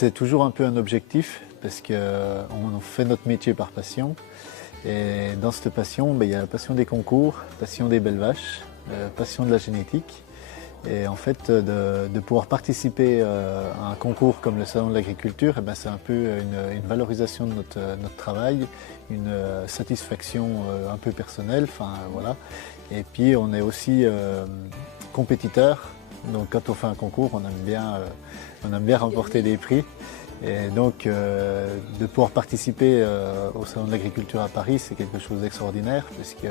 c'est toujours un peu un objectif parce qu'on fait notre métier par passion. Et dans cette passion, il y a la passion des concours, passion des belles vaches, passion de la génétique. Et en fait, de pouvoir participer à un concours comme le Salon de l'Agriculture, c'est un peu une valorisation de notre travail, une satisfaction un peu personnelle. Voilà. Et puis on est aussi compétiteur. Donc quand on fait un concours, on aime bien remporter des prix. Et donc de pouvoir participer au Salon de l'Agriculture à Paris, c'est quelque chose d'extraordinaire parce que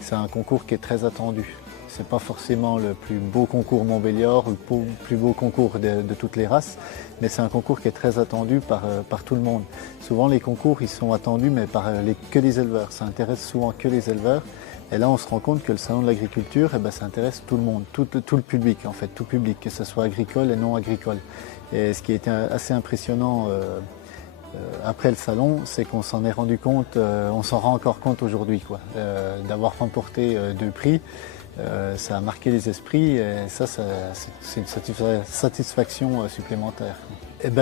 c'est un concours qui est très attendu. Ce n'est pas forcément le plus beau concours Montbéliard ou le plus beau concours de toutes les races, mais c'est un concours qui est très attendu par tout le monde. Souvent les concours ils sont attendus mais par que les éleveurs, ça intéresse souvent que les éleveurs. Et là on se rend compte que le Salon de l'Agriculture, ça intéresse tout le monde, tout le public en fait, tout public, que ce soit agricole et non agricole. Et ce qui était assez impressionnant après le salon, c'est qu'on s'en est rendu compte, on s'en rend encore compte aujourd'hui, d'avoir remporté 2 prix. Ça a marqué les esprits et ça c'est une satisfaction supplémentaire.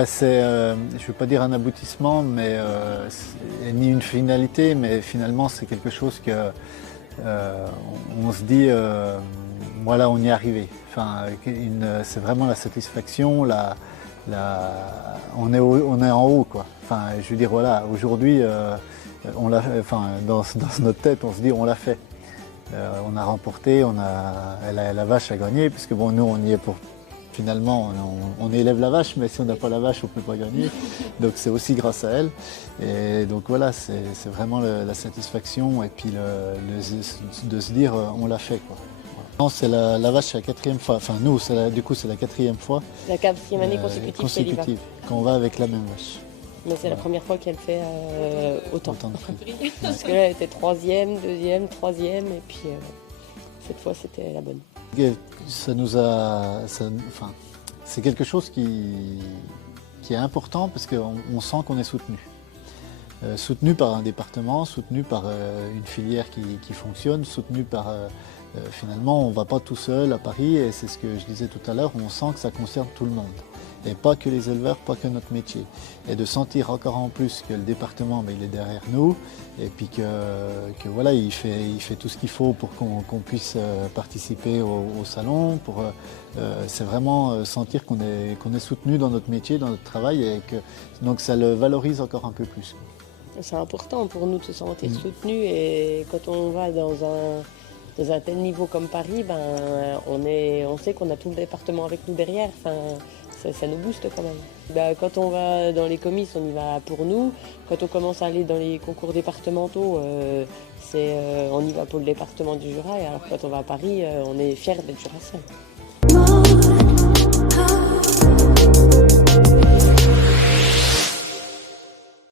C'est, je ne veux pas dire un aboutissement, mais ni une finalité, mais finalement c'est quelque chose que on se dit, voilà, on y est arrivé. C'est vraiment la satisfaction, on est en haut, quoi. Je veux dire, voilà, aujourd'hui, dans notre tête, on se dit, on l'a fait. On a remporté, la vache a gagné, parce que bon, nous on y est pour, finalement, on élève la vache, mais si on n'a pas la vache, on ne peut pas gagner. Donc c'est aussi grâce à elle. Et donc voilà, c'est vraiment la satisfaction et puis de se dire, on l'a fait, quoi. Non, c'est la vache, c'est la 4e fois. Enfin, nous, du coup, c'est la 4e fois. La 4e année consécutive qu'on va avec la même vache. Mais c'est la première fois qu'elle fait autant de prix. Parce que là, elle était 3e, 2e, 3e, et puis cette fois, c'était la bonne. C'est quelque chose qui est important parce qu'on sent qu'on est soutenu. Soutenu par un département, soutenu par une filière qui fonctionne, soutenu par... finalement, on ne va pas tout seul à Paris et c'est ce que je disais tout à l'heure, on sent que ça concerne tout le monde. Et pas que les éleveurs, pas que notre métier. Et de sentir encore en plus que le département, il est derrière nous, et puis que voilà, il fait tout ce qu'il faut pour qu'on puisse participer au salon. C'est vraiment sentir qu'on est soutenu dans notre métier, dans notre travail, et donc ça le valorise encore un peu plus. C'est important pour nous de se sentir soutenus, et quand on va dans un tel niveau comme Paris, on sait qu'on a tout le département avec nous derrière. Ça nous booste quand même. Quand on va dans les comices, on y va pour nous. Quand on commence à aller dans les concours départementaux, on y va pour le département du Jura. Et alors quand on va à Paris, on est fiers d'être jurassien.